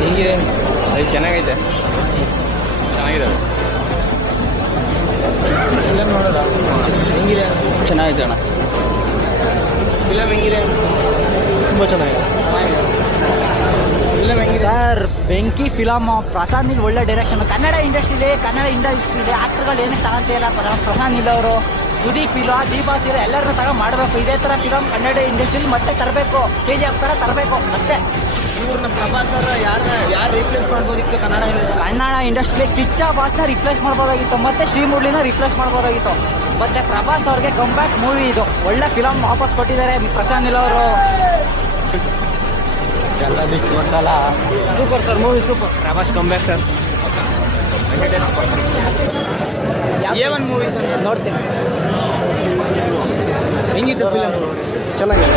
ಹೆಂಗಿದೆ ಅದು ಚೆನ್ನಾಗೈತೆ ಚೆನ್ನಾಗಿದೆ ಫಿಲಮ್ ನೋಡೋದಾ ಹೆಂಗಿದೆ ಚೆನ್ನಾಗಿದೆ ಅಣ್ಣ ಫಿಲಮ್ ಹೆಂಗಿದೆ ತುಂಬ ಚೆನ್ನಾಗಿದೆ ಫಿಲಮ್ ಹೆಂಗಿದೆ ಸರ್ ಬೆಂಕಿ ಫಿಲಮ್ ಪ್ರಶಾಂತ್ ನೀಲ್ ಒಳ್ಳೆ ಡೈರೆಕ್ಷನ್ ಕನ್ನಡ ಇಂಡಸ್ಟ್ರಿಲಿ ಆ್ಯಕ್ಟರ್ಗಳು ಏನಕ್ಕೆ ತಗೊಂತಿಲ್ಲ ಪ್ರಶಾಂತ್ ನೀಲ್ ಅವರು ಸುದೀಪ್ ಇಲ್ಲ ದೀಪಾಸ್ ಇಲ್ಲ ಎಲ್ಲರನ್ನೂ ಮಾಡಬೇಕು ಇದೇ ಥರ ಫಿಲಮ್ ಕನ್ನಡ ಇಂಡಸ್ಟ್ರಿಲಿ ಮತ್ತೆ ತರಬೇಕು KGF ಥರ ತರಬೇಕು ಅಷ್ಟೇ. ಇವ್ರನ್ನ ಪ್ರಭಾಸ್ ಅವರು ಯಾರು ರೀಪ್ಲೇಸ್ ಮಾಡ್ಬೋದಿತ್ತು ಕನ್ನಡ ಇಂಡಸ್ಟ್ರಿಲಿ ಕಿಚ್ಚ ಬಾಸ್ನ ರಿಪ್ಲೇಸ್ ಮಾಡ್ಬೋದಾಗಿತ್ತು ಮತ್ತೆ ಶ್ರೀಮುರಳಿನ ರಿಪ್ಲೇಸ್ ಮಾಡ್ಬೋದಾಗಿತ್ತು. ಮತ್ತೆ ಪ್ರಭಾಸ್ ಅವ್ರಿಗೆ ಕಂಬ್ಯಾಕ್ ಮೂವಿ ಇದು ಒಳ್ಳೆ ಫಿಲಮ್ ವಾಪಸ್ ಕೊಟ್ಟಿದ್ದಾರೆ ಪ್ರಶಾಂತ್ ನೀಲ್ ಅವರು. ಎಲ್ಲ mix masala super sir movie super Prabhas comeback sir A1 movie sir ನೋಡ್ತೀನಿ ಹೆಂಗಿತ್ತು ಫಿಲಮ್ ಚೆನ್ನಾಗಿದೆ.